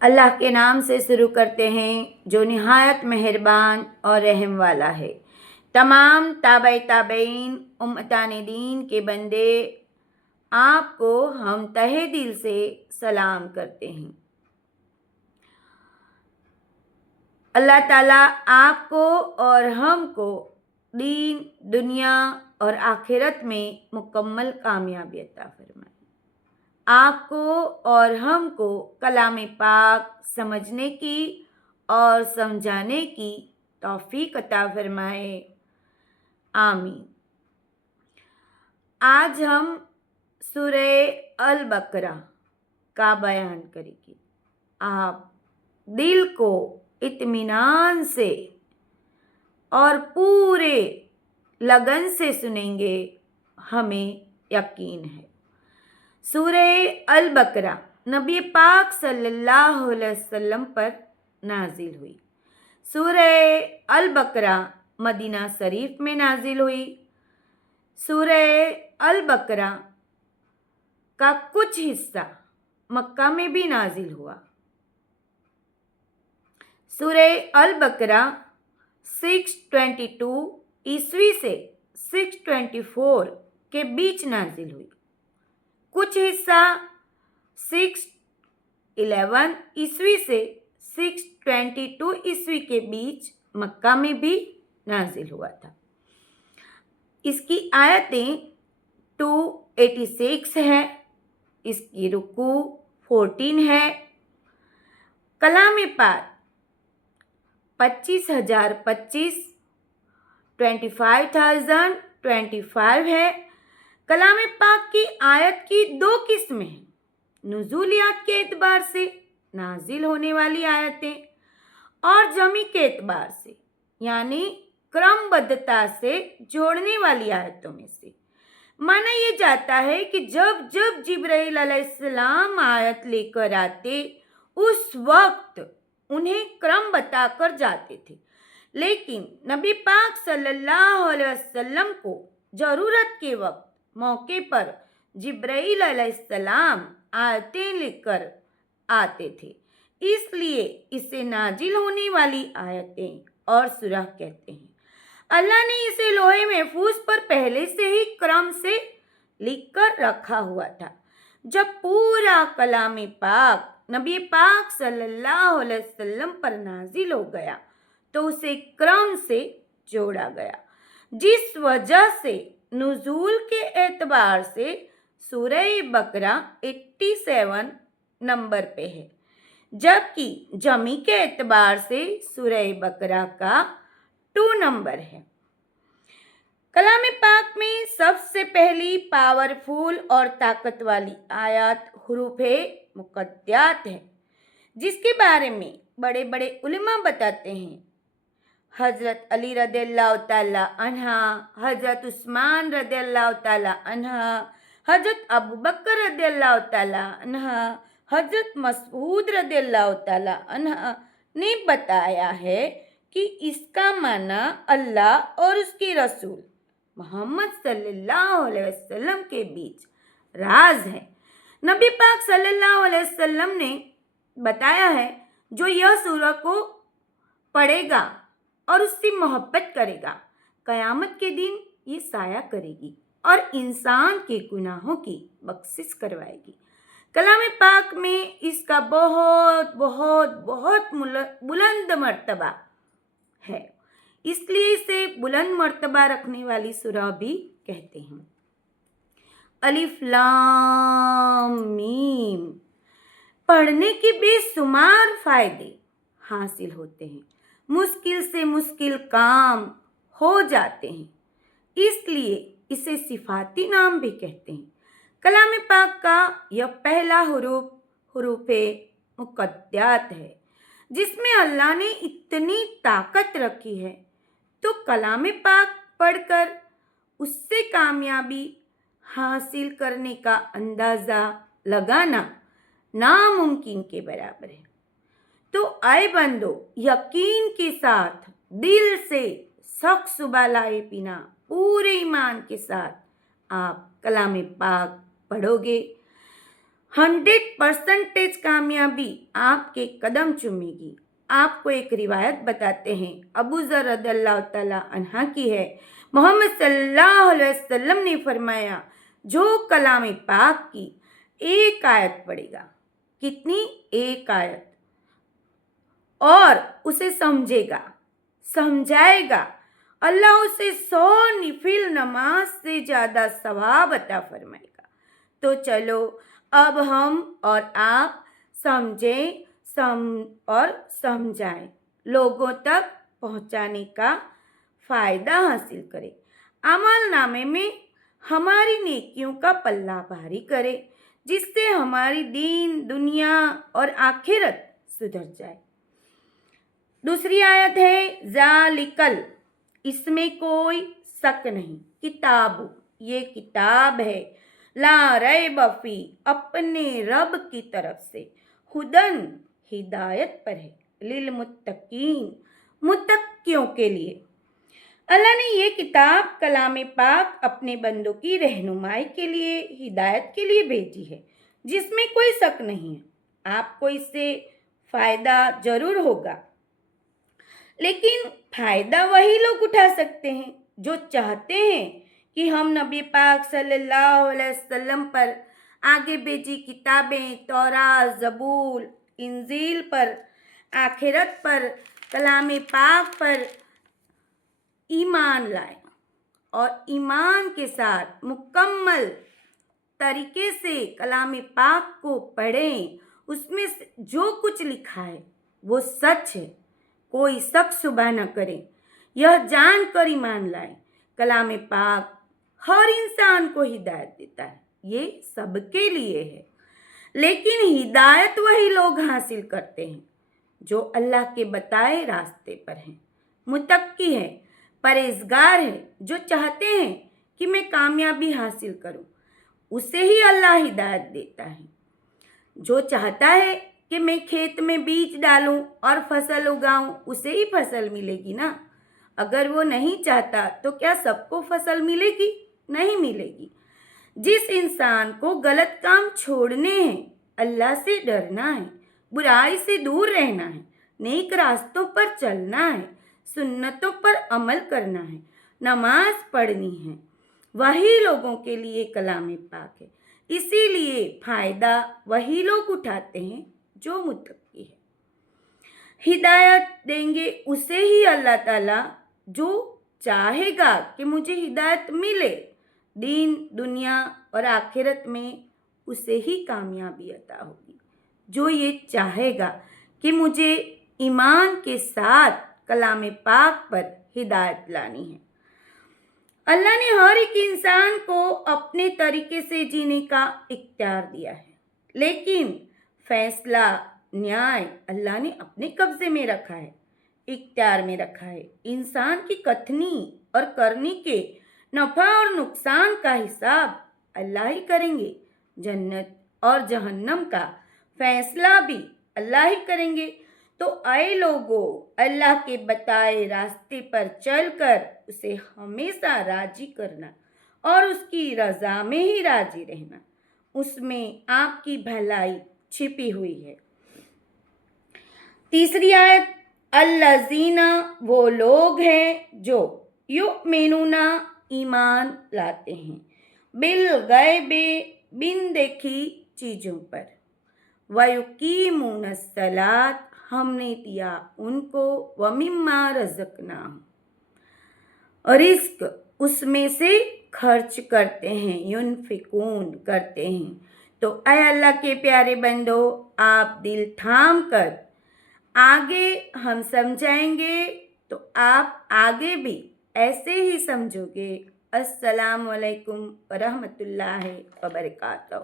अल्लाह के नाम से शुरू करते हैं जो निहायत मेहरबान और रहम वाला है। तमाम ताबईन उम्मतान दीन के बंदे आपको हम तहे दिल से सलाम करते हैं। अल्लाह ताला आपको और हमको दीन, दुनिया और आखिरत में मुकम्मल कामयाबी अता फरमाए। आपको और हमको कलाम पाक समझने की और समझाने की तौफीक अता फरमाए। आमीन। आज हम सूरह अल बकरा का बयान करेंगे। आप दिल को इत्मीनान से और पूरे लगन से सुनेंगे, हमें यकीन है। सूरह अल बकरा नबी पाक सल्लल्लाहु अलैहि वसल्लम पर नाजिल हुई। सूरह अल बकरा मदीना शरीफ में नाजिल हुई। सूरह अल बकरा का कुछ हिस्सा मक्का में भी नाजिल हुआ। सूरह अल बकरा 622 ईस्वी से 624 के बीच नाजिल हुई। कुछ हिस्सा 611 ईस्वी से 622 ईस्वी के बीच मक्का में भी नाजिल हुआ था। इसकी आयतें 286 है। इसकी रुकू 14 है। कलाम पाक 25,025 25,025 है। कलाम पाक की आयत की दो किस्में हैं, नुज़ूलियात के एतबार से नाजिल होने वाली आयतें और जमी के एतबार से यानी क्रमबद्धता से जोड़ने वाली आयतों में से। माना यह जाता है कि जब जब जिब्राइल अलैहिस्सलाम आयत लेकर आते उस वक्त उन्हें क्रम बताकर जाते थे, लेकिन नबी पाक सल्लल्लाहु अलैहि वसल्लम को ज़रूरत के वक्त मौके पर जिब्राइल अलैहिस्सलाम आयतें लेकर आते थे, इसलिए इसे नाजिल होने वाली आयतें और सूरह कहते हैं। अल्लाह ने इसे लोहे महफूज पर पहले से ही क्रम से लिखकर रखा हुआ था। जब पूरा कलाम पाक नबी पाक सल्लल्लाहु अलैहि वसल्लम पर नाजिल हो गया तो उसे क्रम से जोड़ा गया, जिस वजह से नुज़ूल के एतबार से सूरह बकरा 87 नंबर पे है, जबकि जमी के एतबार से सूरह बकरा का 2 नंबर है। कलाम पाक में सबसे पहली पावरफुल और ताकत वाली आयत हुरूफ़े मुक़द्दरात है, जिसके बारे में बड़े बड़े उलमा बताते हैं। हज़रत अली रज़ियल्लाहु ताला अन्हा, हज़रत उस्मान रज़ियल्लाहु ताला अन्हा, हज़रत अबू बकर रज़ियल्लाहु ताला अन्हा, हज़रत मसऊद रज़ियल्लाहु ताला अन्हा ने बताया है कि इसका माना अल्लाह और उसके रसूल मोहम्मद सल्लल्लाहु अलैहि वसल्लम के बीच राज है। नबी पाक सल्लल्लाहु अलैहि वसल्लम ने बताया है, जो यह सूरह को पढ़ेगा और उससे मोहब्बत करेगा, क़यामत के दिन ये साया करेगी और इंसान के गुनाहों की बख्शिश करवाएगी। कलाम पाक में इसका बहुत बहुत बहुत बुलंद मर्तबा है, इसलिए इसे बुलंद मर्तबा रखने वाली सूरह भी कहते हैं। अलिफ लाम मीम पढ़ने के बेशुमार फायदे हासिल होते हैं, मुश्किल से मुश्किल काम हो जाते हैं, इसलिए इसे सिफाती नाम भी कहते हैं। कलाम पाक का यह पहला हुरूफ़े मुक़द्दरात है, जिसमें अल्लाह ने इतनी ताकत रखी है, तो कलाम पाक पढ़कर उससे कामयाबी हासिल करने का अंदाज़ा लगाना नामुमकिन के बराबर है। तो आए बंदो, यकीन के साथ दिल से शक शुबा लाए बिना पूरे ईमान के साथ आप कलाम पाक पढ़ोगे 100% कामयाबी आपके कदम चूमेगी। आपको एक रिवायत बताते हैं, अबू ज़र रज़ियल्लाहु तआला अन्हा की है। मोहम्मद सल्लल्लाहु अलैहि वसल्लम ने फरमाया, जो कलाम पाक की एक आयत पढ़ेगा, कितनी? एक आयत, और उसे समझेगा, समझाएगा, अल्लाह उसे 100 निफिल नमाज से ज़्यादा सवाब अता फरमाएगा। तो चलो अब हम और आप समझें और समझाएं, लोगों तक पहुंचाने का फ़ायदा हासिल करें, अमल नामे में हमारी नेकियों का पल्ला भारी करें, जिससे हमारी दीन, दुनिया और आखिरत सुधर जाए। दूसरी आयत है ज़ालिकल, इसमें कोई शक नहीं, किताब, ये किताब है, ला रैब फी, अपने रब की तरफ से, हुदन, हिदायत पर है, लिल मुत्तकीन, मुत्तकियों के लिए। अल्लाह ने ये किताब कलाम पाक अपने बंदों की रहनुमाई के लिए, हिदायत के लिए भेजी है, जिसमें कोई शक नहीं है। आपको इससे फ़ायदा ज़रूर होगा, लेकिन फ़ायदा वही लोग उठा सकते हैं जो चाहते हैं कि हम नबी पाक सल्लल्लाहु अलैहि वसल्लम पर आगे भेजी किताबें, तौरात, ज़बूर, इंजील पर, आखिरत पर, कलाम पाक पर ईमान लाएं और ईमान के साथ मुकम्मल तरीके से कलाम पाक को पढ़ें। उसमें जो कुछ लिखा है वो सच है, कोई शक शुबा न करें, यह जान कर ईमान लाएं। कलाम पाक हर इंसान को हिदायत देता है, ये सबके लिए है, लेकिन हिदायत वही लोग हासिल करते हैं जो अल्लाह के बताए रास्ते पर हैं, मुत्तकी है, परहेजगार है, जो चाहते हैं कि मैं कामयाबी हासिल करूं, उसे ही अल्लाह हिदायत देता है। जो चाहता है कि मैं खेत में बीज डालूं और फसल उगाऊं, उसे ही फसल मिलेगी ना। अगर वो नहीं चाहता तो क्या सबको फसल मिलेगी? नहीं मिलेगी। जिस इंसान को गलत काम छोड़ने हैं, अल्लाह से डरना है, बुराई से दूर रहना है, नेक रास्तों पर चलना है, सुन्नतों पर अमल करना है, नमाज पढ़नी है, वही लोगों के लिए कलाम पाक है। इसीलिए फ़ायदा वही लोग उठाते हैं जो मुत्तकी है। हिदायत देंगे उसे ही अल्लाह ताला जो चाहेगा कि मुझे हिदायत मिले, दीन, दुनिया और आखिरत में उसे ही कामयाबी अता होगी। जो ये चाहेगा कि मुझे ईमान के साथ कलाम पाक पर हिदायत लानी है। अल्लाह ने हर एक इंसान को अपने तरीके से जीने का इख्तियार दिया है, लेकिन फैसला, न्याय अल्लाह ने अपने कब्जे में रखा है, इख्तियार में रखा है। इंसान की कथनी और करनी के नफ़ा और नुकसान का हिसाब अल्लाह ही करेंगे। जन्नत और जहन्नम का फैसला भी अल्लाह ही करेंगे। तो आए लोगों, अल्लाह के बताए रास्ते पर चलकर उसे हमेशा राजी करना और उसकी रज़ा में ही राजी रहना, उसमें आपकी भलाई छिपी हुई है। तीसरी आयत, अल्लज़ीना, वो लोग हैं जो युमिनूना, ईमान लाते हैं, बिल गैबे, बिन देखी चीज़ों पर, वयुकीमून सलात, हमने दिया उनको, वमिम्मा रज़क़नाहुम, और रिस्क उसमें से खर्च करते हैं, युनफिकून करते हैं। तो ऐ अल्लाह के प्यारे बंदो, आप दिल थाम कर आगे हम समझाएंगे तो आप आगे भी ऐसे ही समझोगे। अस्सलामु अलैकुम व रहमतुल्लाहि व बरकातहू।